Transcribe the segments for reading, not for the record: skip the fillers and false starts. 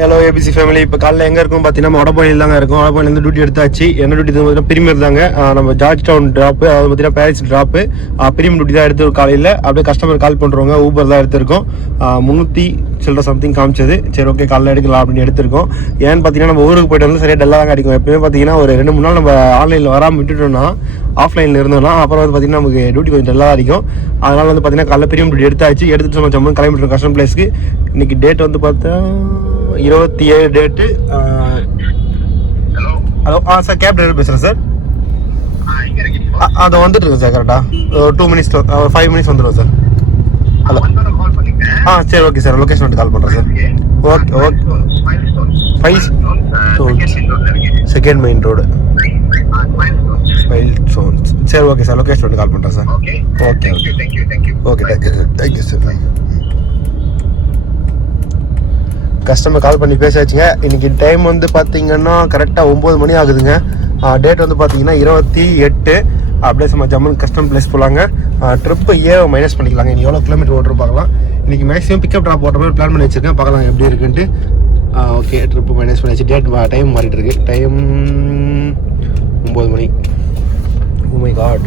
Hello ABC family. இப்போ காலையில் எங்கே இருக்கும் பார்த்தீங்கன்னா வடபழனியில் தாங்க இருக்கும். வடபழனிலேருந்து டியூட்டி எடுத்தாச்சு. என்ன டியூட்டி பார்த்தீங்கன்னா பிரீமியர் தாங்க. நம்ம ஜார்ஜ் டவுன் ட்ராப்பு, அதாவது பார்த்தீங்கன்னா பாரிஸ் ட்ராப்பு. பிரீமியம் டியூட்டி தான் எடுத்து காலையில். அப்படியே கஸ்டமர் கால் பண்ணுறவங்க ஊபர் தான் எடுத்திருக்கோம். 300 சில்லற சம்திங் காமிச்சது. சரி ஓகே காலையில் எடுக்கலாம் அப்படின்னு எடுத்திருக்கோம். ஏன்னு பார்த்தீங்கன்னா நம்ம ஊருக்கு போய்ட்டு வந்து சரியாக டல்லாக தான் கிடைக்கும். எப்பவுமே பார்த்தீங்கன்னா ஒரு 2-3 நாள் நம்ம ஆன்லைனில் வராமல் விட்டுட்டோம்னா, ஆஃப்லைனில் இருந்தோம்னா அப்புறம் வந்து பார்த்தீங்கன்னா நமக்கு டியூட்டி கொஞ்சம் டல்லாக இருக்கும். அதனால் வந்து பார்த்தீங்கன்னா காலையில் பிரீமியம் டியூட்டி எடுத்தாச்சு. எடுத்துட்டு நம்ம ஜம்மு கிளம்பிட்டு கஸ்டமர் பிளேஸ்க்கு. இன்னைக்கு டேட் வந்து பார்த்தா 27 date. Hello sir, cab driver பேசுகிறேன் சார். அதை வந்துட்டு இருக்கு சார். கரெக்டாக 2 மினிட்ஸ் 5 மினிட்ஸ் வந்துடும் சார். ஹலோ சரி ஓகே சார். லொக்கேஷன் வந்து கால் பண்ணுறேன் sir. Okay okay. 5 second main road சரி ஓகே சார். லொக்கேஷன் வந்து கால் பண்ணுறேன் sir. Okay okay okay thank you sir. Customer கால் பண்ணி பேசாச்சுங்க. இன்றைக்கி டைம் வந்து பார்த்தீங்கன்னா கரெக்டாக 9 மணி ஆகுதுங்க. டேட் வந்து பார்த்தீங்கன்னா 28. அப்படியே நம்ம ஜம்மன் கஸ்டம் பிளேஸ் போகலாங்க. ட்ரிப்பு மைனஸ் பண்ணிக்கலாங்க. இன்றைக்கி எவ்வளோ கிலோமீட்டர் ஓட்டுற பார்க்கலாம். இன்றைக்கி மேக்ஸிமம் பிக்கப் ட்ராப் ஓட்டுற மாதிரி பிளான் பண்ணி வச்சுருக்கேன். பார்க்கலாம் எப்படி இருக்குன்ட்டு. ஓகே ட்ரிப்பு மைனஸ் பண்ணியாச்சு. டேட் டைம் மாறிட்டு இருக்கு. டைம் 9 மணி. ஓ மை காட்,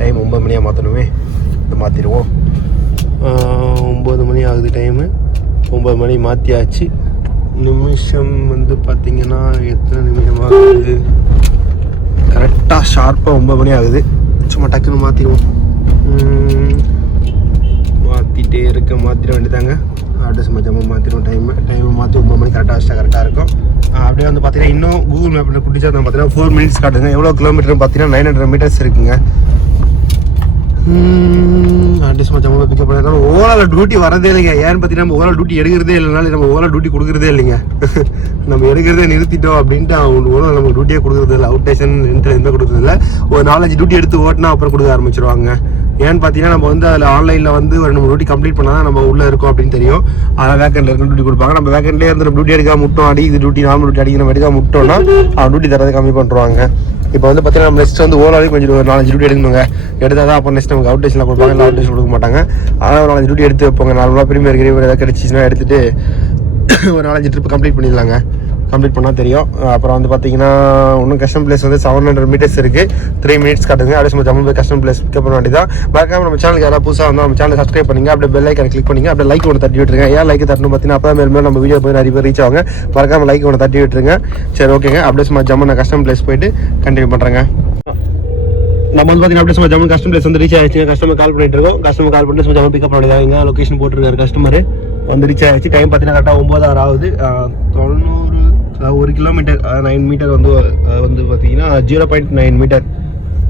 டைம் 9 மணியாக மாற்றணுமே. இது மாற்றிடுவோம். 9 மணி ஆகுது டைமு. 9 மணி மாற்றியாச்சு. நிமிஷம் வந்து பார்த்தீங்கன்னா எத்தனை நிமிஷம் ஆகுது? கரெக்டாக ஷார்ப்பாக 9 மணி ஆகுது. சும்மா டக்குன்னு மாற்றிடுவோம். மாற்றிட வேண்டியதாங்க. அப்படியே சும்மா ஜம்மு மாற்றிடுவோம். டைமை மாற்றி 9 மணி கரெக்டாக வச்சுட்டா கரெக்டாக இருக்கும். அப்படியே வந்து பார்த்தீங்கன்னா இன்னும் கூகுள் மேப்பில் குட்டிச்சா பார்த்தீங்கன்னா 4 மினிட்ஸ் காட்டுங்க. எவ்வளோ கிலோமீட்டர்னு பார்த்தீங்கன்னா 900 மீட்டர்ஸ் இருக்குங்க. சும்மா ஜம்மு பிக்கப் பண்ணிருக்கோம். ஓவரால் டியூட்டி வரதே இல்லைங்க. ஏன்னு பார்த்தீங்கன்னா நம்ம ஓவரால் டியூட்டி எடுக்கிறதே இல்லைனாலும் நம்ம ஓவரால் டியூட்டி கொடுக்குறதே இல்லைங்க. நம்ம எடுக்கிறதே நிறுத்திட்டோம் அப்படின்ட்டு அவங்க ஓவரால் நமக்கு டியூட்டியே கொடுக்குறது இல்லை. அவுட் ஸ்டேஷன் எதுவுமே கொடுக்குறது இல்லை. ஒரு 4-5 டியூட்டி எடுத்து ஓட்டினா அப்புறம் கொடுக்க ஆரம்பிச்சிருவாங்க. ஏன்னு பார்த்தீங்கன்னா நம்ம வந்து அதில் ஆன்லைனில் வந்து ஒரு 2-3 டியூட்டி கம்ப்ளீட் பண்ணால் நம்ம உள்ளே இருக்கோம் அப்படின்னு தெரியும். அதனால் வேக்கண்டில் இருக்க டியூட்டி கொடுப்பாங்க. நம்ம வேக்கண்ட்லேயே இருந்து நம்ம டியூட்டி எடுக்காம முட்டோம். அடிக்குது டியூட்டி, நார்மல் டியூட்டி அடிக்க நம்ம எடுக்காம முட்டோம்னா அவன் டியூட்டி தரதை கம்மி பண்ணுறாங்க. இப்போ வந்து பார்த்தீங்கன்னா நம்ம நெக்ஸ்ட் வந்து ஓவராலே கொஞ்சம் ஒரு 4-5 டியூட்டி எடுக்கணுங்க. எடுத்தால் தான் அப்போ நெக்ஸ்ட் நமக்கு அவுட் ஸ்டேஷனில் கொடுப்பாங்க. இல்லை அவுட் ஸ்டேஷன் கொடுக்க மாட்டாங்க. அதனால் ஒரு 4-5 டியூட்டி எடுத்து வைப்போங்க. நார்மலாக பிரீமியர் ஏதாவது கிடச்சிச்சுன்னா எடுத்துகிட்டு ஒரு 4-5 ட்ரிப்பு கம்ப்ளீட் பண்ணிடலாங்க. கம்ப்ளீட் பண்ணால் தெரியும். அப்புறம் வந்து பார்த்தீங்கன்னா இன்னும் கஸ்டம் பிளேஸ் வந்து 700 மீட்டர்ஸ் இருக்குது. 3 மினிட்ஸ் காட்டுங்க. அப்படியே நம்ம ஜம்மு போய் கஸ்டம் பிளேஸ் பிக்கப் பண்ண வேண்டியதான். மறக்காம நம்ம சேனலுக்கு யாராவது புதுசாக வந்தால் நம்ம சேனல் சப்ஸ்கிரைப் பண்ணிங்க. அப்படியே பெல் ஐக்கான கிளிக் பண்ணிங்க. அப்படியே லைக் ஒன்று தட்டி விட்டுருங்க. ஏன் லைக் தட்டணும் பார்த்தீங்கன்னா அப்போ மேலும் நம்ம வீடியோ போய் நிறைய பேர் ரீச் ஆகுங்க. மறக்காம லைக் ஒன்று தட்டி விட்டுருங்க. சரி ஓகேங்க. அப்படியே நம்ம ஜம்மு நான் கஸ்டம் பிளேஸ் போயிட்டு கண்டினியூ பண்ணுறேங்க. நம்ம வந்து பார்த்தீங்கன்னா அப்படியே ஜம்மு கஸ்டம் பிளேஸ் வந்து ரீச் ஆகிடுச்சு. கஸ்டமர் கால் பண்ணிட்டு இருக்கோம். கஸ்டமர் கால் பண்ணிட்டு நம்ம ஜம்மு பிக்கப் பண்ண வேண்டியதாக. இங்கே லொக்கேஷன் போட்டுருக்காரு கஸ்டமர். வந்து ரீச் ஆகிடுச்சு. டைம் பார்த்தீங்கன்னா கரெக்டாக 9:06 ஆகுது. 1 கிலோமீட்டர் 9 மீட்டர் வந்து பார்த்தீங்கன்னா 0.9 மீட்டர்.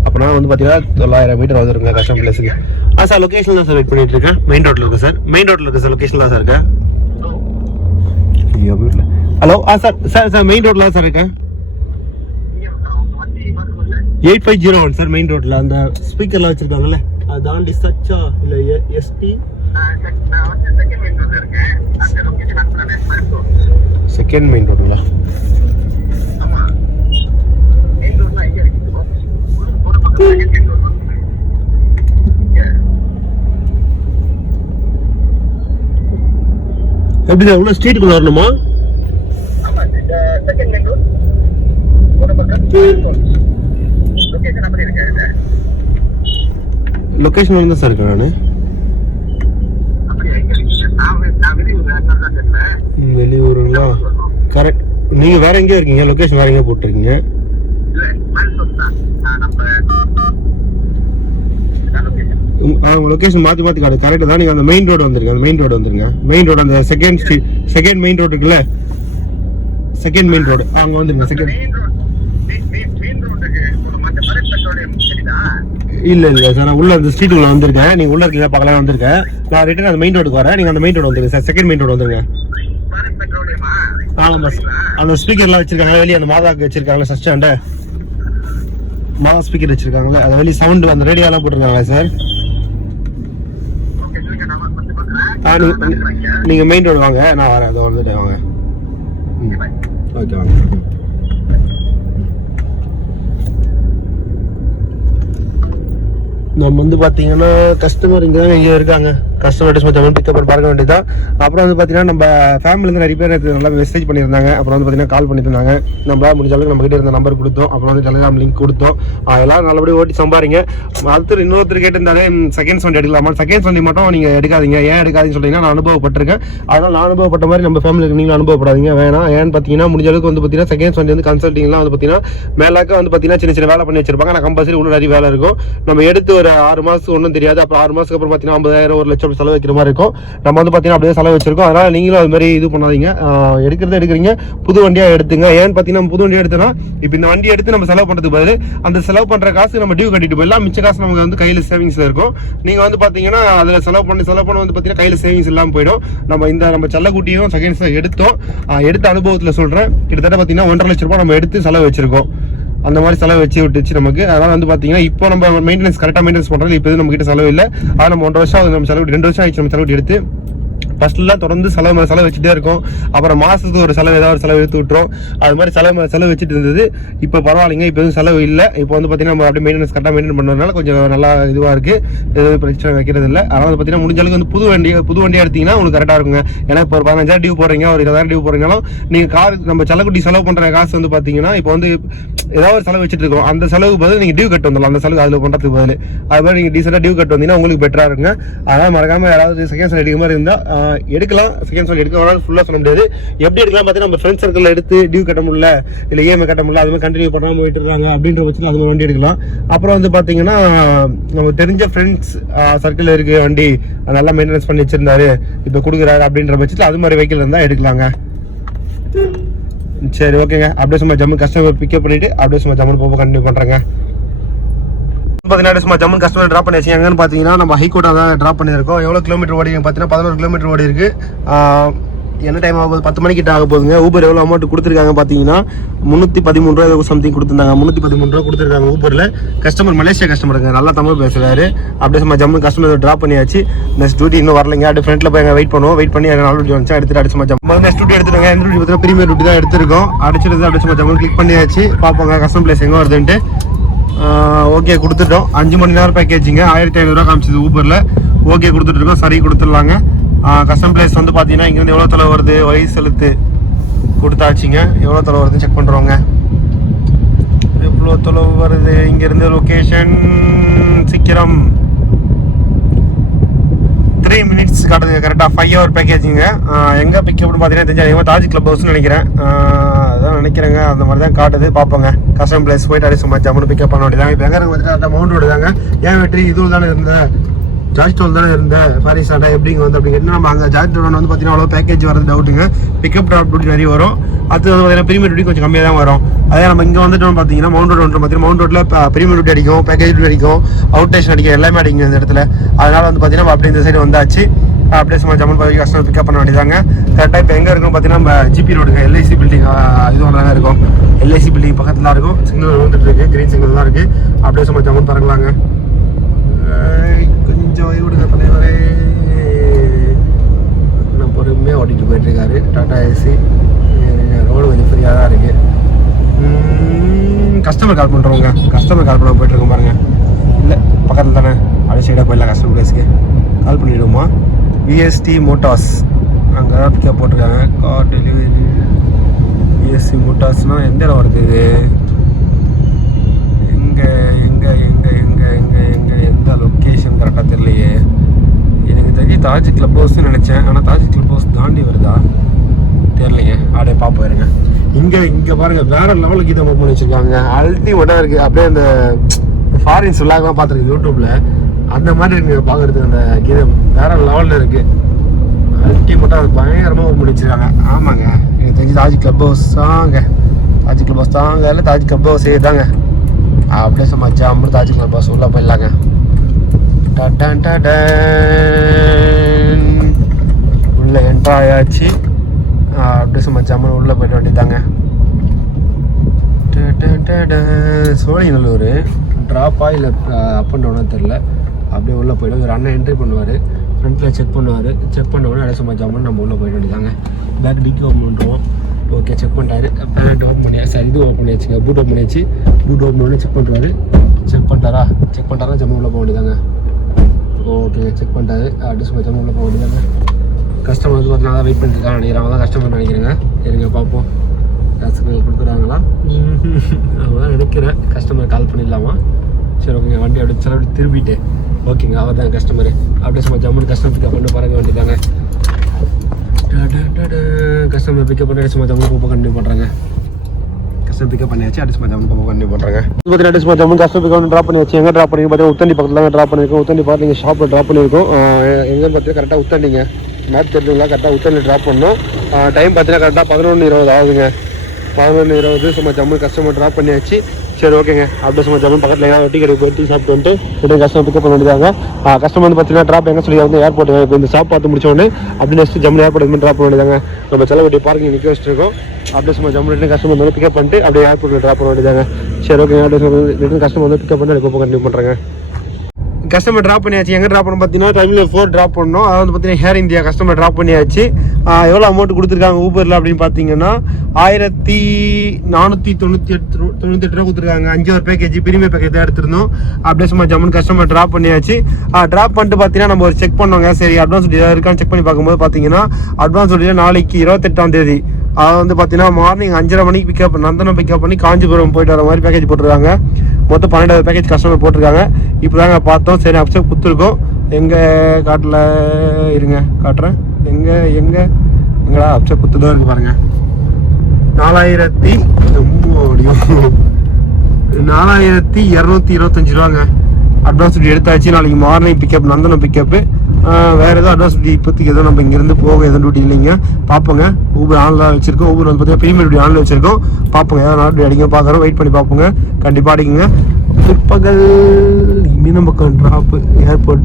அப்படின்னா வந்து பார்த்தீங்கன்னா 900 மீட்டர் வந்துருங்க கஸ்டம் பிளேஸுக்கு. சார் லொக்கேஷன் தான் சார் வெயிட் பண்ணிட்டு இருக்கேன். மெயின் ரோட்டில் இருக்கு சார். மெயின் ரோட்டில் இருக்கு சார். லொக்கேஷன் தான் சார் இருக்கேன். ஹலோ சார் மெயின் ரோட்டில் தான் சார் இருக்கேன். 8501 சார் மெயின் ரோட்டில். அந்த ஸ்பீக்கர்லாம் வச்சுருக்காங்கல்ல அது தாண்டி சச்சா இல்லை எஸ்டி செகண்ட் மெயின் ரோடுங்களா? எப்படி உள்ள ஸ்ட்ரீட்டுக்குள்ள வரணுமா? லொகேஷன் வந்து சார் இருக்கேன் நான். வெளியூருங்களா? கரெக்ட். நீங்க வேற எங்கேயா இருக்கீங்க? லொகேஷன் வேற எங்கேயா போட்டுருக்கீங்க? லொகேஷன் மாத்தி காட்டு. கரெக்ட் தான். நீங்க அந்த மெயின் ரோடு வந்துருங்க. அந்த மெயின் ரோடு வந்துருங்க. மெயின் ரோடு அந்த செகண்ட் மெயின் ரோடு இருக்குல்ல, செகண்ட் மெயின் ரோடு அங்க வந்துருங்க. செகண்ட் இல்ல சார், நான் உள்ள அந்த ஸ்ட்ரீட்டுக்குள்ள வந்திருக்கேன். நீங்க உள்ள இருக்கீங்க பக்கத்துல வந்திருக்கேன். நான் ரிட்டர்ன் அந்த மெயின் ரோடுக்கு வரேன். நீங்க அந்த மெயின் ரோடு வந்துருங்க சார். செகண்ட் மெயின் ரோடு வந்துருங்க. ஆமா அந்த ஸ்பீக்கர்லாம் வச்சிருக்காங்க வெளியே. அந்த மாதாக்கு வச்சிருக்காங்களா சஸ் ஸ்டாண்ட மாதா ஸ்பீக்கர் வச்சிருக்காங்களே, அது வெளியே சவுண்ட் அந்த ரேடியோலாம் போட்டிருக்காங்களா சார்? நீங்க மெயின் ரோடு வாங்க, நான் வரேன். அதை வந்துட்டு வாங்க. ஓகே வாங்க. நம்ம வந்து பாத்தீங்கன்னா கஸ்டமர் இங்க இருக்காங்க. கஸ்டமர் சும்மா ஜம்மன் பிக்கப் பண்ணி பார்க்க வேண்டியதான். அப்புறம் வந்து பார்த்தீங்கன்னா நம்ம ஃபேமிலியிலேருந்து நிறைய பேர் எனக்கு நல்லா மெசேஜ் பண்ணியிருந்தாங்க. அப்புறம் வந்து பார்த்தீங்கன்னா கால் பண்ணியிருந்தாங்க. நம்மளால் முடிஞ்ச அளவுக்கு நம்ம கிட்ட இருந்த நம்பர் கொடுத்தோம். அப்புறம் வந்து டெலிகிராம் லிங்க் கொடுத்தோம். எல்லாரும் நல்லபடியாக ஓட்டி சம்பாரிங்க. அடுத்து இன்னொருத்தர் கேட்டிருந்தாலே செகண்ட்ஸ் வண்டி எடுக்கலாமா? செகண்ட்ஸ் வண்டி மட்டும் நீங்கள் எடுக்காதீங்க. ஏன் எடுக்காதீங்கன்னு சொல்லிங்கன்னா நான் அனுபவப்பட்டிருக்கேன். அதனால் நான் அனுபவப்பட்ட மாதிரி நம்ம ஃபேமிலிக்கு நீங்களும் அனுபவப்படாதீங்க. வேணாம். ஏன்னு பார்த்தீங்கன்னா முடிஞ்ச அளவுக்கு வந்து பார்த்தீங்கன்னா செகண்ட்ஸ் வண்டி வந்து கன்சல்ட்டிங்லாம் வந்து பார்த்தீங்கன்னா மேலாக்க வந்து பார்த்தீங்கன்னா சின்ன சின்ன வேலை பண்ணி வச்சிருப்பாங்க. நான் கம்பல்சரி இன்னும் நிறைய வேலை இருக்கும். நம்ம எடுத்து ஒரு 6 மாதத்துக்கு ஒன்றும் தெரியாது. அப்புறம் 6 மாதத்துக்கு அப்புறம் பார்த்தீங்கன்னா 50,000 1 லட்சம் செலவு வைக்கிற மாதிரி இருக்கும். நம்ம வந்து பார்த்தீங்கன்னா அப்படியே செலவு வச்சிருக்கோம். அதனால் நீங்களும் அது மாதிரி இது பண்ணாதீங்க. எடுக்கிறீங்க புது வண்டியாக எடுத்துங்க. ஏன்னு பார்த்தீங்கன்னா புது வண்டியாக எடுத்தோன்னா இப்போ இந்த வண்டி எடுத்து நம்ம செலவு பண்ணுறதுக்கு பதில் அந்த செலவு பண்ணுற காசு நம்ம டியூ கட்டிட்டு போயிடலாம். மிச்ச காசு நமக்கு வந்து கையில் சேவிங்ஸில் இருக்கும். நீங்கள் வந்து பார்த்தீங்கன்னா அதில் செலவு பண்ண வந்து பார்த்தீங்கன்னா கையில் சேவிங்ஸ் இல்லாமல் போயிடும். நம்ம செல்லக்குட்டியும் செகண்ட்ஸில் எடுத்த அனுபவத்தில் சொல்கிறேன். கிட்டத்தட்ட பார்த்தீங்கன்னா 1.5 லட்ச ரூபாய் நம்ம எடுத்து செலவு வச்சிருக்கோம். அந்த மாதிரி செலவு வச்சு விட்டுச்சு நமக்கு. அதனால் வந்து பார்த்தீங்கன்னா இப்போ நம்ம மெயின்டெனன்ஸ் கரெக்டாக மெயின்டெனன்ஸ் பண்ணுறது இப்போ நம்ம கிட்ட செலவு இல்லை. ஆனால் நம்ம 1.5 வருஷம் நம்ம செலவு 2 வருஷம் ஆயிடுச்சு நம்ம செலவு எடுத்து. ஃபர்ஸ்ட்லாம் தொடர்ந்து செலவு வச்சுட்டே இருக்கும். அப்புறம் மாதத்துக்கு ஒரு செலவு ஏதாவது ஒரு செலவு எடுத்து விட்டுரும். அது மாதிரி செலவு வச்சுட்டு இருந்தது. இப்போ பரவாயில்லைங்க. இப்போ எதுவும் செலவு இல்லை. இப்போ வந்து பார்த்தீங்கன்னா நம்ம அப்படியே மெயின்டெனன்ஸ் கரெக்டாக மெயின்டைன் பண்ணுறதுனால கொஞ்சம் நல்லா இதுவாக இருக்குது. எதுவும் பிரச்சனை வைக்கிறது இல்லை. அதனால் வந்து பார்த்தீங்கன்னா முடிஞ்ச அளவுக்கு வந்து புது வண்டியாக எடுத்தீங்கன்னா உங்களுக்கு கரெக்டாக இருக்குங்க. ஏன்னா இப்போ ஒரு 15,000 டியூ போடுறீங்க, ஒரு 20,000 டியூ போடுறீங்கனாலும் நீங்கள் கார் நம்ம செல்லக்குட்டி செலவு பண்ணுற காசு வந்து பார்த்தீங்கன்னா இப்போ வந்து ஏதாவது ஒரு செலவு வச்சுட்டு இருக்கோம். அந்த செலவுக்கு பதில் நீங்கள் டியூ கட்டு வந்துடலாம். அந்த செலவு அதில் பண்ணுறதுக்கு பதில் அது மாதிரி நீங்கள் டீசெண்டாக டியூ கட்டு வந்தீங்கன்னா உங்களுக்கு பெட்டராக இருக்குங்க. அதனால் மறக்காமல் யாராவது செகண்ட் ஹேண்ட் எடுக்கிற மாதிரி இருந்தால் எடுக்கலாம். செகண்ட் ஹேண்ட் எடுக்க வேணாலும் ஃபுல்லாக சொல்ல முடியாது. எப்படி எடுக்கலாம் பார்த்தீங்கன்னா நம்ம ஃப்ரெண்ட்ஸ் சர்க்கிளில் எடுத்து டியூ கட்ட முடியல, இல்லை இஎம்ஐ கட்ட முடியல, அது மாதிரி கண்டினியூ பண்ணாமல் போயிட்டுருக்காங்க அப்படின்ற பட்சத்தில் அது மாதிரி வண்டி எடுக்கலாம். அப்புறம் வந்து பார்த்தீங்கன்னா நம்ம தெரிஞ்ச ஃப்ரெண்ட்ஸ் சர்க்கிளில் இருக்க வண்டி நல்லா மெயின்டெனன்ஸ் பண்ணி வச்சிருந்தாரு, இப்போ கொடுக்குறாரு அப்படின்ற பட்சத்தில் அது மாதிரி வெஹிக்கிள் இருந்தால் எடுக்கலாங்க. சரி, ஓகேங்க. அப்படியே சும்மா ஜம்மு கஸ்டமர் பிக்கப் பண்ணிட்டு அப்படியே சும்மா ஜம்மு போக கண்டினியூ பண்ணுறேங்க. பார்த்தீங்கன்னா சும்மா ஜம்மு கஸ்டமர் ட்ராப் பண்ணியாச்சு. எங்கன்னு பார்த்தீங்கன்னா நம்ம ஹைகோர்ட்டாக தான் ட்ராப் பண்ணியிருக்கோம். எவ்வளோ கிலோமீட்டர் ஓடி பார்த்தீங்கன்னா 11 கிலோமீட்டர் ஓடி இருக்கு. என்ன டைம் ஆகுது? 10 மணிக்கிட்ட ஆக போகுதுங்க. ஊபர் எவ்வளோ அமௌண்ட் கொடுத்துருக்காங்க பார்த்தீங்கன்னா 313 ரூபா சம்திங் கொடுத்துருந்தாங்க. 313 ரூபா கொடுத்துருக்காங்க ஊபரில். கஸ்டமர் மலேசியா கஸ்டமருங்க, நல்லா தமிழ் பேசுகிறாரு. அப்படியே சும்மா ஜம்மு கஸ்டமர் ட்ராப் பண்ணியாச்சு. நெக்ஸ்ட் டியூட்டி இன்னும் வரலைங்க. அப்படியே ஃப்ரெண்ட்டில் போய் வெயிட் பண்ணுவோம். வெயிட் பண்ணி நாலு டியூட்டி வந்துச்சு எடுத்துட்டு அடிச்சு சும்மா ஜம்மு நெக்ஸ்ட் டியூட்டி எடுத்துருங்க. இந்த டியூட்டி பார்த்தீங்கன்னா ப்ரீமியர் டியூட்டி தான் எடுத்துருக்கோம். அடிச்சிருந்து அப்படியே சும்மா ஜம்மு கிளிக் பண்ணியாச்சு. பார்ப்போங்க கஸ்டமர் பிளேஸ் எங்கே வருதுன்ட்டு. ஓகே கொடுத்துட்டோம். 5 மணி நேரம் பேக்கேஜிங்க. 1500 ரூபா காமிச்சிது ஊபரில். ஓகே கொடுத்துட்ருக்கோம். சரி கொடுத்துடலாங்க. கஸ்டம் பிளேஸ் வந்து பார்த்தீங்கன்னா இங்கேருந்து எவ்வளோ தொலை வருது, வயசு செலுத்து கொடுத்தாச்சுங்க. எவ்வளோ தொலை வருதுன்னு செக் பண்ணுறோங்க. எவ்வளோ தொலைவு வருது இங்கேருந்து லொக்கேஷன் சீக்கிரம் 3 மினிட்ஸ் காட்டுதுங்க. கரெக்டாக 5 hour பேக்கேஜிங்க. எங்கே பிக்கப்னு பார்த்தீங்கன்னா தெரிஞ்சு தாஜ் கிளப் ஹவுஸ்னு நினைக்கிறேன். அதான் நினைக்கிறேங்க. அந்த மாதிரி தான் காட்டுது. பார்ப்போங்க. கஸ்டம் பிளேஸ் போயிட்டு அடி சும்மா ஜம்முன்னு பிக்கப் பண்ண வேண்டியதாங்க. இப்போ எங்கே பார்த்தீங்கன்னா மவுண்ட் ரோடு தாங்க. ஏன் வெற்றி இதுவும் தானே இருந்தேன், ஜார்ஜ் டோல் தானே இருந்தேன். பாரிஸ் ஆண்டா எப்படிங்க வந்து அப்படி என்ன நம்ம அங்கே ஜார்ஜ் டோல் வந்து பார்த்தீங்கன்னா அவ்வளோ பேக்கேஜ் வரது டவுட்டுங்க. பிக்கப் ட்ராப் டியூட்டி நிறைய வரும். அது பார்த்தீங்கன்னா ப்ரீமியர் டியூட்டி கொஞ்சம் கம்மியாக தான் வரும். அதே நம்ம இங்கே வந்துட்டோம் பார்த்தீங்கன்னா மவுண்ட் ரோடு பார்த்தீங்கன்னா மவுண்ட் ரோட்டில் ப்ரீமியர் டியூட்டி அடிக்கும், பேக்கேஜ் டியூட்டி அடிக்கும், அவுட் ஸ்டேஷன் அடிக்கும், எல்லாமே அடிக்கும் இந்த இடத்துல. அதனால வந்து பார்த்தீங்கன்னா அப்படி இந்த சைடு வந்தாச்சு. அப்படியே சும்மா ஜம்மன் போய் கஸ்டமர் பிக்கப் பண்ண வேண்டியதாங்க. கரெக்டாக இப்போ எங்கே இருக்கும் பார்த்தீங்கன்னா நம்ம ஜிபி ரோடுங்க, எல்ஐசி பில்டிங் இது ஒன்று தானே இருக்கும். எல்ஐசி பில்டிங் பக்கத்தில் தான் இருக்கும். சிக்னல் வந்துட்டு இருக்கு, கிரீன் சிக்னல் தான் இருக்குது. அப்படியே சும்மா ஜம்மன் பறக்கலாங்க. கொஞ்சம் விடுங்க தலைவரே. நான் பொறுமையாக ஓட்டிகிட்டு போயிட்டுருக்காரு. டாடா ஏசி. ரோடு கொஞ்சம் ஃப்ரீயாக தான் இருக்குது. கஸ்டமர் கால் பண்ணுறவங்க, கஸ்டமர் கால் பண்ண போயிட்டுருக்கோம் பாருங்கள். இல்லை பக்கத்தில் தானே, அப்படியே சைடாக போயிடலாம். கஸ்டமர் பிளேஸ்க்கு கால் பண்ணிவிடுவோமா. விஎஸ்டி மோட்டார்ஸ் அங்கே தான் பிக்கப் போட்டிருக்காங்க. Car delivery. விஎஸ்டி மோட்டார்ஸ்னால் எந்த இடம் வருது இது? எங்கே எங்கே எங்கே எங்கே எங்கே எங்கே எந்த லொக்கேஷன் கரெக்டாக தெரியலையே. எனக்கு தெரிஞ்சு தாஜ் கிளப் ஹவுஸ்ன்னு நினச்சேன். ஆனால் தாஜ் கிளப் ஹவுஸ் தாண்டி வருதா தெரியலைங்க. அப்படியே பார்ப்போம் இருங்க. இங்கே பாருங்கள், வேறு லெவலுக்கு இதை ஓப்பன் பண்ணி வச்சுருக்காங்க. அல்டிமேட்டாக இருக்குது. அப்படியே அந்த ஃபாரின்ஸ் விளாக்லாம் பார்த்துருக்கு யூடியூப்பில். அந்த மாதிரி இருக்குது பார்க்குறதுக்கு. அந்த கீதம் வேறு லெவலில் இருக்குது. அல்டிமேட்டாக பயங்கரமாக ஓப்பன் பண்ணி வச்சுருக்காங்க. ஆமாங்க, எனக்கு தெரிஞ்சு தாஜ் கிளப் ஹவுஸ் தாங்க. தாஜ் கிளப் ஹவுஸ் தாங்க, இல்லை தாஜ் கிளப் ஹவுஸ் தாங்க. அப்படியே சும்மா ஜாம்பு தாஜ் கிளப் ஹவுஸ் உள்ளே போயிடலாங்க. உள்ளே என்ட்ரு ஆயாச்சு. அப்படியே சும்மா ஜாம்பு உள்ளே போயிட வேண்டியதாங்க. சோழிநல்லூர் ட்ராப்பா இல்லை அப் அண்ட் டவுனாக தெரில. அப்படியே உள்ளே போய்டும். ஒரு அண்ணன் என்ட்ரி பண்ணுவார், ஃப்ரண்ட்டில் செக் பண்ணுவார். செக் பண்ண உடனே சும்மா ஜாமுன்னு நம்ம உள்ளே போயிட வேண்டியதாங்க. பேக் டிக்கி ஓப்பன் பண்ணுறோம். ஓகே செக் பண்ணிட்டாரு. பேண்ட் ஓப்பன் பண்ணியா சார், இது ஓப்பன் பண்ணியாச்சுங்க. பூட் ஓப்பன் பண்ணியாச்சு. பூட் ஓப்பன் பண்ணி செக் பண்ணுறாரு. செக் பண்ணிட்டாரா ஜம்மு உள்ளே போக வேண்டியதாங்க. ஓகே செக் பண்ணிட்டாரு. அட்ரஸ் பார்த்தா உள்ள போக வேண்டியதாங்க. கஸ்டமர் வந்து பார்த்தீங்கன்னா வெயிட் பண்ணிருக்காங்க நினைக்கிறேன். அவங்க தான் கஸ்டமர் நினைக்கிறேங்க. இருங்க பார்ப்போம் காசுகள் கொடுக்குறாங்களா. அவங்க தான் நினைக்கிறேன். கஸ்டமர் கால் பண்ணிடலாமா? சரி ஓகேங்க. வண்டி அப்படி சில அப்படி திரும்பிட்டு ஓகேங்க. அவர் தான் கஸ்டமரு. அப்படியே சும்மா ஜம்முன்னு கஸ்டமர் பிக்கப் பண்ணி பறக்க வேண்டியதாங்க. கஸ்டமர் பிக்கப் பண்ணி சும்மா ஜம்முன்னு போக கண்டினியூ பண்ணுறாங்க. கஸ்டமர் பிக்கப் பண்ணியாச்சு. அடுத்து சும்மா ஜம்முன்னு போக கண்டினியூ பண்ணுறாங்க. பார்த்தீங்கன்னா சும்மா ஜம்முன்னு கஸ்டமர் பிக்கப் பண்ணி ட்ராப் பண்ணி வச்சு எங்கே ட்ராப் பண்ணி பார்த்தீங்கன்னா உத்தண்டி பக்கத்தில் தான் ட்ராப் பண்ணியிருக்கோம். உத்தண்டி பார்த்து நீங்கள் ஷாப்பில் ட்ராப் பண்ணியிருக்கோம். எங்கேன்னு பார்த்தீங்கன்னா கரெக்டாக உத்தண்டிங்க மேப் தெரிஞ்சுங்களா. கரெக்டாக உத்தண்டி ட்ராப் பண்ணோம். டைம் பார்த்தீங்கன்னா கரெக்டாக 11:20 ஆகுதுங்க. 11:20 சும்மா ஜம்மு கஸ்டமர் ட்ராப் பண்ணியாச்சு. சரி ஓகேங்க. அப்படியே சும்மா ஜம்மு பக்கத்தில் எதாவது டீ கடைக்கு போய் டீ சாப்பிட்டு வந்துட்டு இப்படி கஸ்டமர் பிக்கப் பண்ண வேண்டியதாங்க. கஸ்டமர் வந்து பார்த்தீங்கன்னா ட்ராப் எங்கே சொல்லி வந்து ஏர்போர்ட் இப்போ இந்த ஷாப் பார்த்து முடிச்சோடனே அப்படி நெக்ஸ்ட் ஜம்மு ஏர்போர்ட் வந்து ட்ராப் பண்ண வேண்டியதாங்க. நம்ம செலவட்டி பார்க்கிங் நிற்க வச்சுருக்கோம். அப்படியே சும்மா ஜம்மு கஸ்டமர் வந்து பிக்கப் பண்ணிட்டு அப்படியே ஏர்போர்ட்டில் ட்ராப் பண்ண வேண்டியதாங்க. சரி ஓகேங்க. அப்படியே கஸ்டமர் வந்து பிக்கப் பண்ணி இப்போ கண்டினியூ பண்ணுறாங்க. கஸ்டமர் ட்ராப் பண்ணியாச்சு. எங்கே ட்ராப் பண்ண பார்த்தீங்கன்னா டைமில் 4 ட்ராப் பண்ணோம். அதாவது வந்து பார்த்தீங்கன்னா ஹேர் இந்தியா கஸ்டமர் ட்ராப் பண்ணியாச்சு. எவ்வளோ அமௌண்ட் கொடுத்துருக்காங்க ஊபரில் அப்படின்னு பார்த்தீங்கன்னா 1498 ரூபா கொடுத்துருக்காங்க. 5 ஹவர் பேக்கேஜ் பிரீமியர் பேக்கேஜ் தான் எடுத்திருந்தோம். அப்படியே சும்மா ஜம்முன்னு கஸ்டமர் ட்ராப் பண்ணியாச்சு. ட்ராப் பண்ணிட்டு பார்த்தீங்கன்னா நம்ம ஒரு செக் பண்ணோங்க. சரி அட்வான்ஸ் இருக்கான்னு செக் பண்ணி பார்க்கும்போது பார்த்தீங்கன்னா அட்வான்ஸ் சொல்லிட்டு நாளைக்கு 28ஆம் தேதி அதாவது வந்து பார்த்தீங்கன்னா மார்னிங் 5:30 மணிக்கு பிக்கப் நந்தனம் பிக்கப் பண்ணி காஞ்சிபுரம் போயிட்டு வர மாதிரி பேக்கேஜ் போட்டிருக்காங்க. மொத்தம் 12 பேக்கேஜ் கஸ்டமர் போட்டிருக்காங்க. இப்போ தாங்க பார்த்தோம். சரி அப்செட் கொடுத்துருக்கோம். எங்கள் காட்டில் இருங்க காட்டுறேன். எங்கடா அப்செட் கொடுத்துதான் இருக்கு பாருங்க. 4225 ரூபாங்க அட்வான்ஸ் எடுத்தாச்சு. நாளைக்கு மார்னிங் பிக்கப் நந்தனம் பிக்கப்பு. வேறு எதுவும் அட்வான்ஸ் டியூட்டி இப்போதைக்கு எதுவும் நம்ம இங்கேருந்து போக எதுவும் டியூட்டி இல்லைங்க. பார்ப்போங்க. ஊபர் ஆன்லைன் வச்சிருக்கோம். ஊபர் வந்து பார்த்தீங்கன்னா ப்ரீமியர் டியூட்டி ஆன்லைன் வச்சிருக்கோம். பார்ப்போங்க. ஏதாவது நாள் அடிக்க பார்க்குறோம். வெயிட் பண்ணி பார்ப்போங்க. கண்டிப்பாக அடிக்குங்க. பிற்பகல் மீனம்பக்கம் ட்ராப்பு ஏர்போர்ட்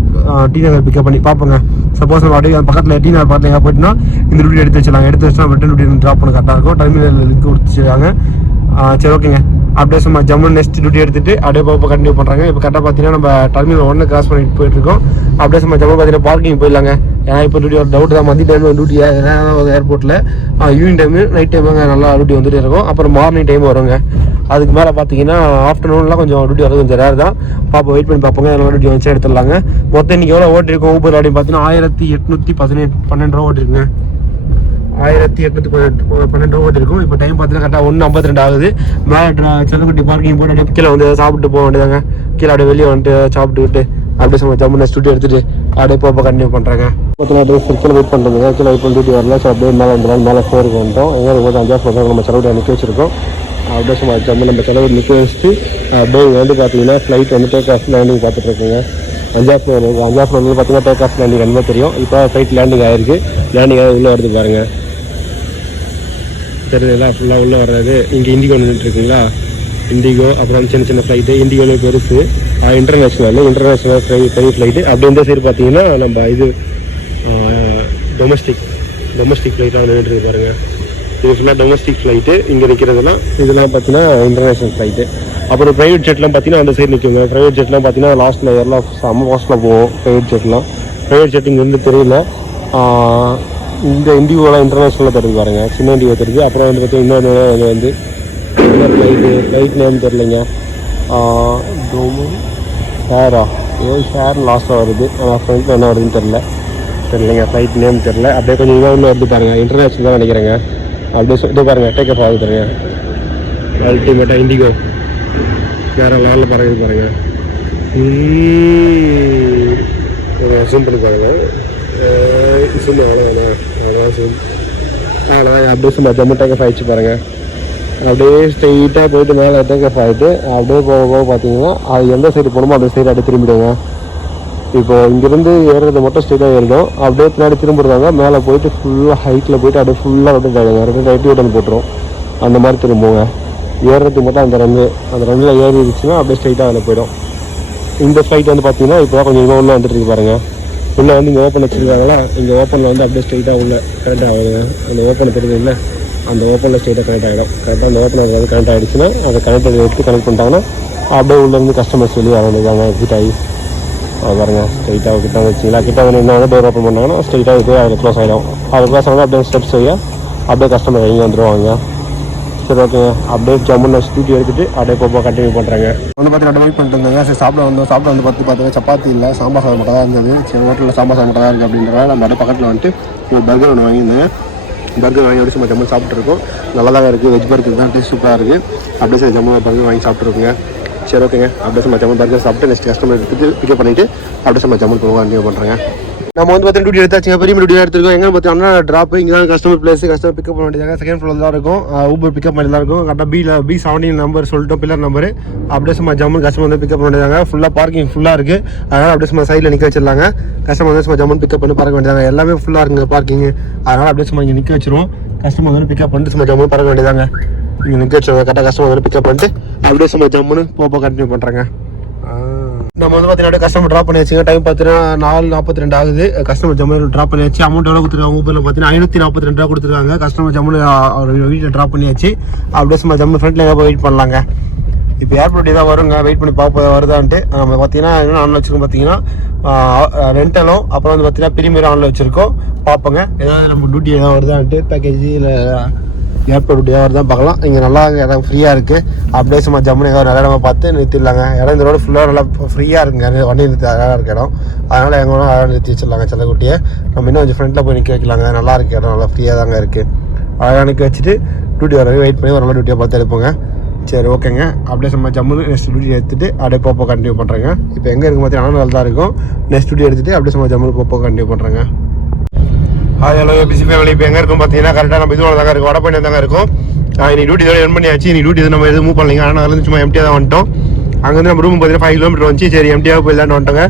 டி நகர் பிக்கப் பண்ணி பார்ப்போங்க. சப்போஸ் நம்ம அப்படியே பக்கத்தில் டி நகர் பக்கத்தில் எங்கே போயிட்டுனா இந்த டியூட்டி எடுத்து வச்சுலாம். எடுத்து வச்சுனா ரிட்டன் டியூட்டி ட்ராப் பண்ண கரெக்டாக இருக்கும். டர்மினல் லிங்க் கொடுத்துருக்காங்க. சரி ஓகேங்க. அப்படியே சும்மா ஜம்மு நெக்ஸ்ட் டியூட்டி எடுத்துட்டு அப்படியே இப்போ கண்டினியூ பண்ணுறாங்க. இப்போ கரெக்டாக பார்த்தீங்கன்னா நம்ம டர்மினல் 1 கிராஸ் பண்ணிட்டு போயிட்டு இருக்கோம். அப்படியே சும்மா ஜம்மு பார்த்தீங்கன்னா பார்க்கிங் போயிடலாங்க. ஏன்னா இப்போ டியூட்டி ஒரு டவுட் தான். மதிய டைம் டியூட்டி ஏர்போர்ட்டில் ஈவினிங் டைமு நைட் டைமுங்க நல்லா டியூட்டி வந்துட்டு இருக்கும். அப்புறம் மார்னிங் டைம் வருங்க. அதுக்கு மேலே பார்த்தீங்கன்னா ஆஃப்டர்நூன்லாம் கொஞ்சம் டியூட்டி வரது கொஞ்சம் ரேர் தான். பார்ப்போம். வெயிட் பண்ணி பார்ப்போங்க. எல்லாம் டியூட்டி வச்சு எடுத்துடலாங்க. மொத்தம் இன்றைக்கி எவ்வளோ ஓட்டிருக்கோம் ஊபர் அப்படின்னு பார்த்தீங்கன்னா 1812 ரூபா ஓட்டிருக்குங்க. 1812 ரூபா இருக்கும். இப்போ டைம் பார்த்தீங்கன்னா கரெக்டாக 1:52 ஆகுது. மேலே செல்லக்குட்டி பார்க்கிங் போட்டு அப்படியே கீழே வந்து சாப்பிட்டு போக வேண்டியதாங்க. கீழே அப்படியே வெளியே வந்துட்டு சாப்பிட்டுக்கிட்டு அப்படியே சும்மா ஜம்முன்னு ஸ்டுடியோ எடுத்துட்டு அப்படியே போக கண்டினியூ பண்ணுறாங்க. பார்த்தீங்கன்னா கீழே வெயிட் பண்ணுறதுங்க. கீழே வெயிட் பண்ணி டியூட்டி வரல. ஸோ அப்படியே மேலே வந்துடும். மேலே ஃப்ளோருக்கு வந்துட்டோம். எங்கே போது 5ஆவது ஃப்ளோர் நம்ம செலவு நிற்க வச்சிருக்கோம். அப்படியே சும்மா ஜம்மு நம்ம செலவு நிற்க வச்சுட்டு அப்படியே வந்து பார்த்தீங்கன்னா ஃப்ளைட் வந்து டேக் ஆஃப் லேண்டிங் பார்த்துட்டு இருக்கோங்க. 5ஆவது ஃப்ளோர் வந்து பார்த்தீங்கன்னா டேக் ஆஃப் லேண்டிங் அந்த தெரியும். இப்போ ஃப்ளைட் லேண்டிங் ஆகிருக்கு. லேண்டிங் ஆகி உள்ளே வருது பாருங்கள். தெரியுதுங்களா? ஃபுல்லாக உள்ளே வர்றது. இங்கே இண்டிகோ நின்றுட்டுருக்குங்களா? இண்டிகோ அப்புறம் சின்ன சின்ன ஃப்ளைட்டு. இண்டிகோவில் பெருசு இன்டர்நேஷ்னல் பெரிய ஃப்ளைட்டு. அப்படி இந்த சைடு பார்த்தீங்கன்னா நம்ம இது டொமஸ்டிக் ஃப்ளைட்டாக நின்றுருக்கு பாருங்கள். இது ஃபுல்லாக டொமஸ்டிக் ஃப்ளைட்டு. இங்கே நிற்கிறதுலாம் இதெல்லாம் பார்த்தீங்கன்னா இன்டர்நேஷ்னல் ஃப்ளைட்டு. அப்புறம் ப்ரைவேட் ஜெட்லாம் பார்த்தீங்கன்னா அந்த சைடு நிற்குங்க. ப்ரைவேட் ஜெட்லாம் பார்த்தீங்கன்னா லாஸ்ட்டில் எல்லாம் செம்ம ஃபாஸ்ட்டில் போகும். ப்ரைவேட் ஜெட் இங்கேருந்து தெரியல. இந்த இண்டிகோலாம் இன்டர்நேஷ்னலில் தெரிஞ்சு பாருங்கள். சின்ன இண்டிகோ தெரியுது. அப்புறம் வந்து பார்த்தீங்கன்னா இன்னொன்று வந்து ஃப்ளைட் நேம் தெரிலைங்க. ஷேர் லாஸ்ட்டாக வருது. ஆனால் ஃப்ளைட்டில் என்ன வருதுன்னு தெரியலைங்க. ஃப்ளைட் நேம் தெரில. அப்படியே கொஞ்சம் இதாக ஒன்று வருது பாருங்கள். இன்டர்நேஷ்னல் தான் நினைக்கிறேங்க. அப்படியே இது பாருங்கள். டேக் ஆஃப் ஆகுது பாருங்க. அல்டிமேட்டாக இண்டிகோ வேறு லெவலில் பறகுது பாருங்கள். ஜூம் பண்ணி பாருங்கள். அப்படியே சும்மா ஜம்மு டேக் ஆஃப் ஆகிடுச்சு பாருங்கள். அப்படியே ஸ்ட்ரெயிட்டாக போயிட்டு மேலே டேக் ஆஃப் ஆகிட்டு அப்படியே போக பார்த்தீங்கன்னா அது எந்த சைடு போகணுமோ அந்த சைடு அப்படியே திரும்பிடுங்க. இப்போது இங்கேருந்து ஏறுறது மட்டும் ஸ்ட்ரெயிட்டாக ஏறிடும். அப்படியே பின்னாடி திரும்பிடுவாங்க. மேலே போயிட்டு ஃபுல்லாக ஹைட்டில் போயிட்டு அப்படியே ஃபுல்லாக வந்து ரைட்டு ரிட்டன் போட்டுரும். அந்த மாதிரி திரும்புவோங்க. ஏறுறதுக்கு மட்டும் அந்த ரன்னில் ஏறிடுச்சுன்னா அப்படியே ஸ்ட்ரெயிட்டாக அதில் போயிடும். இந்த ஃப்ளைட் வந்து பார்த்தீங்கன்னா இப்போ கொஞ்சம் உள்ள வந்துட்டு இருக்கு பாருங்கள். உள்ளே வந்து இங்கே ஓப்பன் வச்சுருக்காங்களா? இங்கே ஓப்பனில் வந்து அப்படியே ஸ்ட்ரெயிட்டாக உள்ள கனெக்ட் ஆகுதுங்க. அந்த ஓப்பனை தெரியுது இல்லை? அந்த ஓப்பனில் ஸ்ட்ரெயிட்டாக கனெக்ட் ஆகிடும். கரெக்டாக அந்த ஓப்பனில் வந்து கனெக்ட் ஆகிடுச்சுன்னா அதை எடுத்து கனெக்ட் பண்ணிட்டாங்கன்னா அப்படியே உள்ளேருந்து கஸ்டமர்ஸ் வெளியே வர வேண்டியதாங்க. எக்ஸிட் ஆகி பாருங்கள். ஸ்ட்ரெயிட்டாக கிட்ட வச்சிங்களா? கிட்ட வந்து என்ன வந்து டோர் ஓப்பன் பண்ணாங்கன்னா ஸ்ட்ரெயிட்டாக இது அதில் க்ளோஸ் ஆகிடும். அது க்ளோஸ் ஆகிடும். அப்படியே ஸ்டெப்ஸ் செய்ய அப்படியே கஸ்டமர் இங்கே வந்துடுவாங்க. சரி ஓகே அப்படியே ஜம்முன்னு ஸ்கூட்டி எடுத்துகிட்டு அப்படியே போக கண்டினியூ பண்ணுறாங்க. வந்து பார்த்தீங்கன்னா வெயிட் பண்ணிட்டு இருந்தாங்க. சரி சாப்பிட வந்து பார்த்தீங்கன்னா சப்பாத்தி இல்லை சாம்பார் சாதம் மட்டும் தான் இருந்தது. சரி ஹோட்டலில் சாம்பார் சாதம் மட்டும் தான் இருக்குது அப்படின்றத நம்ம அப்படியே பக்கத்தில் வந்துட்டு ஒரு பர்கர் ஒன்று வாங்கியிருந்தேன். பர்கர் வாங்கி அப்படியே சும்மா ஜம்மு சாப்பிட்ருக்கோம். நல்லா தான் இருக்குது. வெஜ் பர்கர் தான் டேஸ்ட் சூப்பராக இருக்குது. அப்படியே சரி ஜம்மு பர்கர் வாங்கி சாப்பிட்ருக்குங்க. சரி ஓகேங்க அப்படியே சும்மா ஜம்மு பர்கர் சாப்பிட்டு நெக்ஸ்ட் கஸ்டமர் எடுத்துட்டு பிக்கப் பண்ணிவிட்டு அப்படியே சும்மா ஜம்மு போக கண்டினியூ பண்ணுறேங்க. நம்ம வந்து பார்த்தீங்கன்னா டியூட்டி எடுத்தாச்சுங்க. பெரிய டியூட்டி எடுத்துருக்கோம். எங்கே பார்த்தீங்கன்னா ட்ராப் இங்கே தான் கஸ்டமர் பிளேஸ். கஸ்டமர் பிக்கப் பண்ண வேண்டியதாக செகண்ட் ஃப்ளோர் தான் இருக்கும். ஊபர் பிக்கப் பண்ணி தான் இருக்கும். கரெக்டாக B17 நம்பர் சொல்லிட்டோம், பில்லர் நம்பரு. அப்படியே சும்மா ஜம்மு கஸ்டமர் வந்து பிக்கப் பண்ண வேண்டியதாங்க. ஃபுல்லாக பார்க்கிங் ஃபுல்லாக இருக்குது. அதனால் அப்படியே சும்மா சைடில் நிற்க வச்சிடலாங்க. கஸ்டமர் வந்து சும்மா ஜம்மு பிக்கப் பண்ணி பறக்க வேண்டியதாங்க. எல்லாமே ஃபுல்லாக இருக்குங்க பார்க்கிங். அதனால் அப்படியே சும்மா இங்கே நிற்க வச்சிருவோம். கஸ்டமர் வந்து பிக்கப் பண்ணிட்டு சும்மா ஜம்மு பறக்க வேண்டியதாங்க. இங்கே நிற்க வச்சுருவாங்க. கரெக்டாக கஸ்டமர் வந்து பிக்கப் பண்ணிட்டு அப்படியே சும்மா ஜம்முன்னு போக கண்டினியூ பண்ணுறாங்க. நம்ம வந்து பார்த்தீங்கன்னா கஸ்டமர் ட்ராப் பண்ணி வச்சுங்க. டைம் பார்த்தீங்கன்னா 4:42 ஆகுது. கஸ்டமர் ஜம்மு ட்ராப் பண்ணி வச்சு அமௌண்ட் எவ்வளோ கொடுத்துருக்காங்க ஊபரில் பார்த்தீங்கன்னா 542 ரூபா கொடுத்துருக்காங்க. கஸ்டமர் ஜம்மு அவர் வீட்டில் ட்ராப் பண்ணி வச்சு அப்படியே சும்மா ஜம்மு ஃப்ரெண்ட்ல எங்கே போய் வெயிட் பண்ணலாங்க. இப்போ ஏர்போர்ட் தான் வருங்க. வெயிட் பண்ணி பார்ப்போம் வருதான்ட்டு. நம்ம பார்த்தீங்கன்னா என்ன ஆன்ல வச்சுருக்கோம் பார்த்தீங்கன்னா ரெண்டலும் அப்புறம் வந்து பார்த்தீங்கன்னா பிரிமியர் ஆன்ல வச்சுருக்கோம். பார்ப்போங்க ஏதாவது நம்ம டியூட்டி ஏதாவது வருதான்ட்டு பேக்கேஜ் இல்லை ஏர்போர்ட் டியூட்டியாக வருதான் பார்க்கலாம். இங்கே நல்லா இடம் ஃப்ரீயாக இருக்குது. அப்படியே சும்மா ஜம்முன்னு ஏதாவது நல்ல இடமா பார்த்து நிறுத்திடலாங்க. இடம் இந்த ரோடு ஃபுல்லாக நல்லா ஃப்ரீயாக இருக்குங்க. வண்டி நிறுத்தி அழகாக இருக்க இடம். அதனால் எங்கே வேணால் அழகாக நிறுத்தி வச்சிடலாங்க. செல்லக்குட்டியை நம்ம இன்னும் கொஞ்சம் ஃப்ரெண்டில் போய் நிற்க வைக்கலாங்க. நல்லா இருக்குது இடம், நல்லா ஃப்ரீயாக தாங்க இருக்குது. அழகாக நிற்க வச்சுட்டு டியூட்டி வரவே வெயிட் பண்ணி ஒரு நல்ல டியூட்டியாக பார்த்து எடுப்போங்க. சரி ஓகேங்க அப்படியே சும்மா ஜம்முன்னு நெக்ஸ்ட் டியூட்டி எடுத்துகிட்டு அப்படியே போப்போ கண்டினியூ பண்ணுறேங்க. இப்போ எங்கே இருக்கும் பார்த்தீங்கன்னா நல்லா தான் இருக்கும். நெக்ஸ்ட் டியூட்டி எடுத்துகிட்டு அப்படியே சும்மா ஜம்முன்னு போப்போ கண்டினியூ பண்ணுறேங்க. Hello busy family. இப்போ எங்கே இருக்கும் பார்த்தீங்கன்னா கரெக்டாக நம்ம இதுவோட தாங்க இருக்கும், வடபழனி தாங்க இருக்கும். இன்னைக்கு டியூட்டி இதோட என் பண்ணியாச்சு. இன்னைக்கு டியூட்டி இது நம்ம எதுவும் மூவ் பண்ணலைங்க. ஆனால் அதுலேருந்து சும்மா எம்டியாக தான் வந்துட்டோம். அங்கேருந்து நம்ம ரூம் பார்த்தீங்கன்னா 5 கிலோமீட்டர் வந்துச்சு. சரி எம்டியாக போயிடலான்னு வந்துட்டோங்க.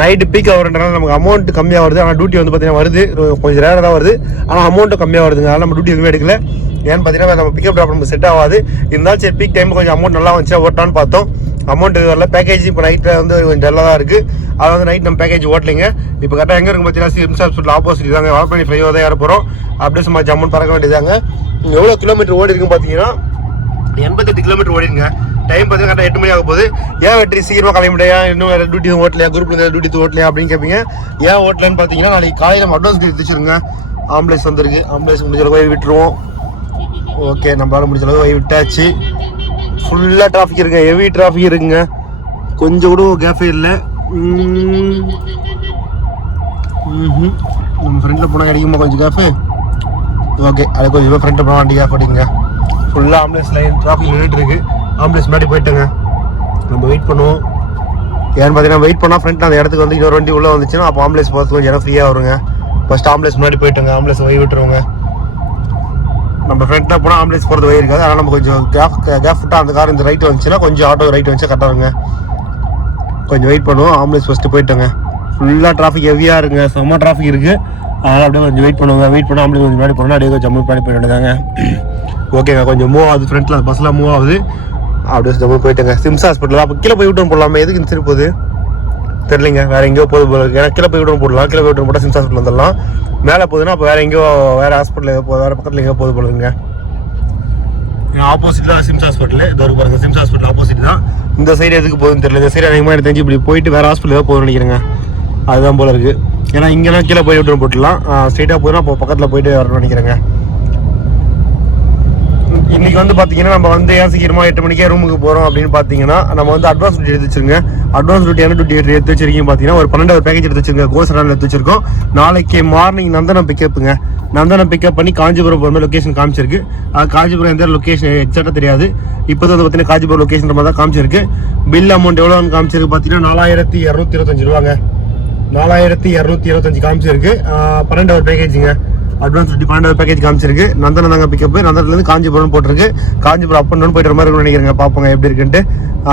நைட்டு பீக் ஆகிறதுனால நமக்கு அமௌண்ட் கம்மியாக வருது. ஆனால் டியூட்டி வந்து பார்த்தீங்கன்னா வருது கொஞ்சம் ரேராக தான் வருது. ஆனால் அமௌண்ட்டும் கம்மியாக வருதுங்க. அதனால் நம்ம டியூட்டி எதுவுமே எடுக்கல. ஏன்னு பார்த்தீங்கன்னா நம்ம பிக்கப் ட்ராப் நம்ம செட் ஆகாது. இருந்தாலும் சரி பீக் டைம் கொஞ்சம் அமௌண்ட் நல்லா வந்துச்சு ஓட்டான்னு பார்த்தோம். அமௌண்ட் வரல. பேக்கேஜ் இப்போ நைட்டில் வந்து கொஞ்சம் டல்லாக தான் இருக்குது. அது வந்து நைட் நம்ம பேக்கேஜ் ஓட்டலைங்க. இப்போ கரெக்டாக எங்கே இருக்கும் பார்த்தீங்கன்னா சிம்ஸ் ஹாஸ்பிட்டல் ஆப்போசிட் தாங்க. வடபழனி ஃப்ளைஓவர் தான் ஏற போகிறோம். அப்படியே சும்மா ஜம்முன்னு பறக்க வேண்டியதாங்க. எவ்வளோ கிலோமீட்டர் ஓடி இருக்குன்னு பார்த்தீங்கன்னா 88 கிலோமீட்டர் ஓடிடுங்க. டைம் பார்த்தீங்கன்னா கரெக்டாக 8 மணி ஆக போகுது. ஏன் வெற்றி சீக்கிரமாக கிளம்பிடையா, இன்னும் வேறு டியூட்டி ஓட்டலையா, குரூப்ல டியூட்டி ஓட்டலையா அப்படின்னு கேட்பீங்க. ஏன் ஓட்டலன்னு பார்த்தீங்கன்னா நாளைக்கு காலையில் நம்ம அட்வான்ஸ் எடுத்து வச்சுருங்க. ஆம்புலன்ஸ் வந்துருக்கு. ஆம்புலன்ஸ் முடிஞ்ச அளவு போய் விட்டுருவோம். ஓகே நம்மளால முடிஞ்ச அளவு போய் விட்டாச்சு. ஃபுல்லாக டிராஃபிக் இருக்குங்க, ஹெவி டிராஃபிக் இருக்குங்க. கொஞ்சம் கூட கேஃபே இல்லை. நம்ம ஃப்ரெண்டில் போனால் கிடைக்குமா கொஞ்சம் கேஃபே? ஓகே அது கொஞ்சம் ஃப்ரெண்டில் போனால் வண்டி கேஃப் ஓட்டிங்க. ஃபுல்லாக ஆம்புலன்ஸ் லைன் டிராஃபிக் நின்றுட்டு இருக்கு. ஆம்புலன்ஸ் முன்னாடி போயிட்டுங்க. நம்ம வெயிட் பண்ணுவோம். ஏன்னு பார்த்தீங்கன்னா வெயிட் பண்ணால் ஃப்ரெண்ட் அந்த இடத்துக்கு வந்து இன்னொரு வண்டி உள்ளே வந்துச்சுன்னா அப்போ ஆம்புலன்ஸ் போகிறதுக்கு கொஞ்சம் இடம் ஃப்ரீயாக வருங்க. ஃபஸ்ட் ஆம்புலன்ஸ் முன்னாடி போயிட்டுங்க. ஆம்புலன்ஸ் போய் விட்டுருவோங்க. நம்ம ஃப்ரெண்டில் போனால் ஆம்புலன்ஸ் போகிறது வழி இருக்காது. அதனால் நம்ம கொஞ்சம் கேப் விட்டால் அந்த கார் இந்த ரைட்டு வந்துச்சுன்னா கொஞ்சம் ஆட்டோ ரைட்டு வந்துச்சா கரெக்டாக இருங்க. கொஞ்சம் வெயிட் பண்ணுவோம். ஆம்புலன்ஸ் ஃபஸ்ட்டு போயிட்டோங்க. ஃபுல்லாக டிராஃபிக் ஹெவியாக இருக்குங்க. செம்ம டிராஃபிக் இருக்குது. அதனால் அப்படியே கொஞ்சம் வெயிட் பண்ணுவாங்க. வெயிட் பண்ணால் ஆம்புலன்ஸ் கொஞ்சம் முன்னாடி போகிறோன்னா அப்படியே கொஞ்சம் ஜம்மு பண்ணி போயிட்டு வேண்டியதாங்க. ஓகேங்க கொஞ்சம் மூவ் ஆகுது. ஃப்ரெண்டில் பஸ்ஸில் மூவ் ஆகுது. அப்படியே ஜம்மு போயிட்டுங்க. சிம்ஸ் ஹாஸ்பிட்டல் அப்போ கீழே போய் விட்டு போடலாமா? எதுக்கு இந்த சரி போகுது தெரியலைங்க. வேறு எங்கேயோ போகுது போல. ஏன்னா கீழே போய் விட்டு போடலாம். கீழே போய் விட்டு போட்டால் சிம்ஸ் ஹாஸ்பிட்டல் வந்துடலாம். மேலே போகுதுன்னா அப்போ வேறு எங்கேயோ வேறு ஹாஸ்பிட்டல் வேறு பக்கத்தில் எங்கேயோ போகுது போலுங்க. ஆப்போசிட் தான் சிம்ஸ் ஹாஸ்பிட்டல். இது ஒரு பாருங்க சிம்ஸ் ஹாஸ்பிட்டல் ஆப்போசிட் தான். இந்த சைடு எதுக்கு போகுதுன்னு தெரியல. இந்த சைடு அதிகமாக எனக்கு தெரிஞ்சு இப்படி போயிட்டு வேறு ஹாஸ்பிட்டல் ஏதாவது போகுதுன்னு நினைக்கிறேங்க. அதுதான் போல இருக்குது. ஏன்னா இங்கெல்லாம் கீழே போய் விட்டு போட்டுடலாம். ஸ்ட்ரெயிட்டாக போதுன்னா அப்போ பக்கத்தில் போயிட்டு வரணும்னு நினைக்கிறேங்க. இன்றைக்கி வந்து பார்த்தீங்கன்னா நம்ம வந்து ஏன் சீக்கிரமாக 8 மணிக்கே ரூமுக்கு போகிறோம் அப்படின்னு பார்த்தீங்கன்னா நம்ம வந்து அட்வான்ஸ் டியூட்டி எடுத்து வச்சுருங்க. அட்வான்ஸ் டியூட்டியான டியூட்டி எடுத்து வச்சிருக்கீங்க பார்த்தீங்கன்னா ஒரு 12 பேக்கேஜ் எடுத்து வச்சுருங்க. கோசரானில் எடுத்து வச்சிருக்கோம். நாளைக்கு மார்னிங் நந்தனம் பிக்கப்புங்க. நந்தனம் பிக்கப் பண்ணி காஞ்சிபுரம் போகிற மாதிரி லொக்கேஷன் காமிச்சிருக்கு. காஞ்சிபுரம் எந்த லொக்கேஷன் எக்ஸாக்டாக தெரியாது. இப்போ வந்து பார்த்தீங்கன்னா காஞ்சிபுரம் லொக்கேஷன் மாதிரி தான் காமிச்சிருக்கு. பில் அமௌண்ட் எவ்வளோன்னு காமிச்சிருக்கு பார்த்தீங்கன்னா 4225 ரூபாங்க. 4225 காமிச்சிருக்கு. 12 பேக்கேஜுங்க. Advance 12 package காமிச்சிருக்கு. நந்தனம் தாங்க பிக்கப். நந்தனத்துலேருந்து காஞ்சிபுரம் போட்டிருக்கு. காஞ்சிபுரம் அப் அண்ட் டவுன் போய்ட்டு மாதிரி நினைக்கிறேங்க. பார்ப்போங்க எப்படி இருக்குன்ட்டு.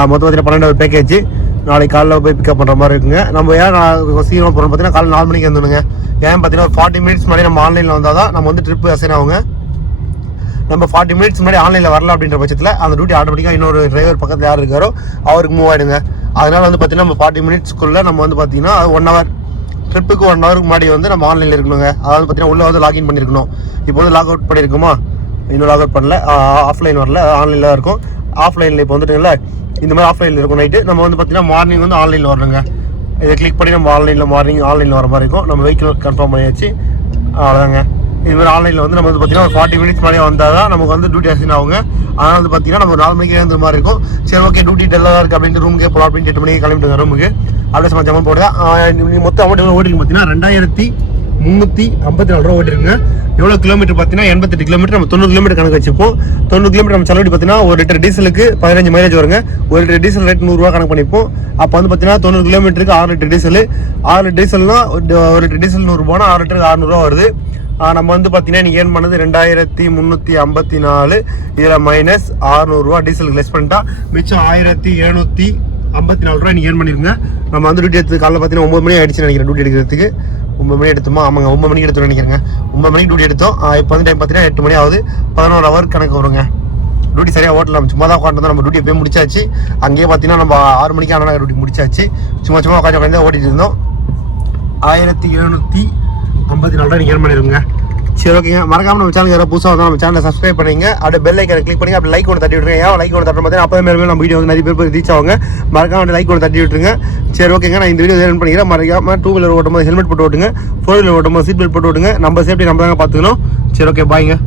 மொத்தம் பார்த்தீங்கன்னா 12 பேக்கேஜ். நாளைக்கு காலையில் போய் பிக்கப் பண்ணுற மாதிரி இருக்குங்க. நம்ம ஏன் சீக்கிரமாக போகிறோம் பார்த்தீங்கன்னா காலையில் 4 மணிக்கு வந்துடுங்க. ஏன் பார்த்தீங்கன்னா 40 மினிட்ஸ் முன்னாடி நம்ம ஆன்லைனில் வந்தால் தான் நம்ம வந்து ட்ரிப்பு அசைன் ஆகுங்க. நம்ம 40 மினிட்ஸ் முன்னாடி ஆன்லைனில் வரல அப்படின்ற பட்சத்தில் அந்த டியூட்டி ஆட்டோமேட்டிக்காக இன்னொரு டிரைவர் பக்கத்தில் யார் இருக்காரோ அவருக்கு மூவ் ஆகிடுங்க. அதனால் வந்து பார்த்தீங்கன்னா நம்ம 40 மினிட்ஸ்க்குள்ளே நம்ம வந்து பார்த்தீங்கன்னா 1 ஹவர் ட்ரிப்புக்கு 1 ஹவருக்கு முன்னாடி வந்து நம்ம ஆன்லைனில் இருக்கணுங்க. அதாவது பார்த்தீங்கன்னா உள்ளே வந்து லாகின் பண்ணியிருக்கணும். இப்போ வந்து லாக் அவுட் பண்ணியிருக்குமா? இன்னும் லாக் அவுட் பண்ணல. ஆஃப்லைன் வரல, ஆன்லைனில் தான் இருக்கும். ஆஃப்லைனில் இப்போ வந்துட்டுங்களா இந்த மாதிரி ஆஃப்லைனில் இருக்கும். நைட்டு நம்ம வந்து பார்த்தீங்கன்னா மார்னிங் வந்து ஆன்லைனில் வரணுங்க. இதை கிளிக் பண்ணி நம்ம ஆன்லைனில் வர மாதிரி இருக்கும். நம்ம வெஹிக்கிள் கன்ஃபார்ம் பண்ணியாச்சு. அவ்வளோதாங்க. இது மாதிரி ஆன்லைனில் வந்து நம்ம வந்து பார்த்தீங்கன்னா ஒரு 40 மினிட்ஸ் மேலே வந்தால் தான் நமக்கு வந்து டியூட்டி அசைன் ஆகுங்க. அதனால் வந்து பார்த்தீங்கன்னா நம்ம 4 மணிக்கு எழுந்துற மாதிரி இருக்கும். சரி ஓகே டியூட்டி டெல்லாக இருக்குது அப்படின்ட்டு ரூமுக்கே போகலாம் அப்படின்ட்டு 8 மணிக்கு கிளம்பிட்டு ரூமுக்கு அப்படியே சமைச்ச அமௌண்ட் போடுங்க. நீங்கள் மொத்தம் அமௌண்ட் எவ்வளோ ஓட்டிருக்கு பார்த்தீங்கன்னா 2354 ரூபா ஓட்டிருக்குங்க. எவ்வளோ கிலோமீட்டர் பார்த்தீங்கன்னா 88 கிலோமீட்டர். நம்ம 90 கிலோமீட்டர் கணக்கு வச்சுப்போம். 90 கிலோமீட்டர் நம்ம செலவடி பார்த்தீங்கன்னா 1 லிட்டர் டீசலுக்கு 15 மைலேஜ் வருங்க. 1 லிட்டர் டீசல் ரேட் 100 ரூபா கணக்கு பண்ணிப்போம். அப்போ வந்து பார்த்தீங்கன்னா 90 கிலோமீட்டருக்கு 6 லிட்டர் டீசல். 6 லிட்டர் டீசல்னா 1 லிட்டர் டீசல் 100 ரூபானா 6 லிட்டருக்கு 600 ரூபா வருது. நம்ம வந்து பார்த்தீங்கன்னா நீங்கள் ஏர்ன் பண்ணது 2354. இதில் மைனஸ் 600 ரூபா டீசலுக்கு லெஸ் பண்ணிட்டா மிச்சம் 1754 ரூபா நீங்கள் ஏர்ன் பண்ணிருங்க. நம்ம வந்து டியூட்டி எடுத்து காலையில் பார்த்தீங்கன்னா 9 மணி ஆயிடுச்சு நினைக்கிறேன். டியூட்டி எடுக்கிறதுக்கு 9 மணி எடுத்தோமா? ஆமாங்க 9 மணிக்கு எடுத்தோம் நினைக்கிறேங்க. 9 மணிக்கு டியூட்டி எடுத்தோம். இப்போ வந்து டைம் பார்த்தீங்கன்னா 8 மணி ஆகுது. 11 ஹவர் கணக்கு வருங்க. டியூட்டி சரியாக ஓட்டலாம். சும்மா தான் உட்காந்து நம்ம டியூட்டி போய் முடிச்சாச்சு. அங்கேயே பார்த்தீங்கன்னா நம்ம 6 மணிக்கு ஆனால் டியூட்டி முடிச்சாச்சு. சும்மா உட்காந்து ஓட்டிட்டு இருந்தோம். 1754 ரூபா நீங்கள் ஏர்ன் பண்ணிருங்க. சரி ஓகேங்க. மறக்காம நம்ம சேனல் யாராவது புதுசாக வந்தால் நம்ம சேனலை சப்ஸ்கிரைப் பண்ணுங்க. அப்படியே பெல் ஐக்கனை கிளிக் பண்ணி அப்படி லைக் ஒன்று தட்டி விட்டுருங்க. ஏன் லைக் ஒன்று தட்டுற மாதிரி அப்போ மேலே நம்ம வீடியோ வந்து நிறைய பேர் ரீச் ஆகுங்க. மறக்காம லைக் ஒன்று தட்டி விட்டுருங்க. சரி ஓகேங்க. நான் இந்த வீடியோ ஏர்ன் பண்ணிக்கிறேன். மறக்காம 2 வீலர் ஓட்டும் போது ஹெல்மெட் போட்டு ஓட்டுங்க. 4 வீலர் ஓட்டும் போது சீட் பெல்ட் போட்டு ஓட்டுங்க. நம்ம சேஃப்டி நம்ம தாங்க பார்த்துக்கணும். சரி ஓகே பாய்ங்க.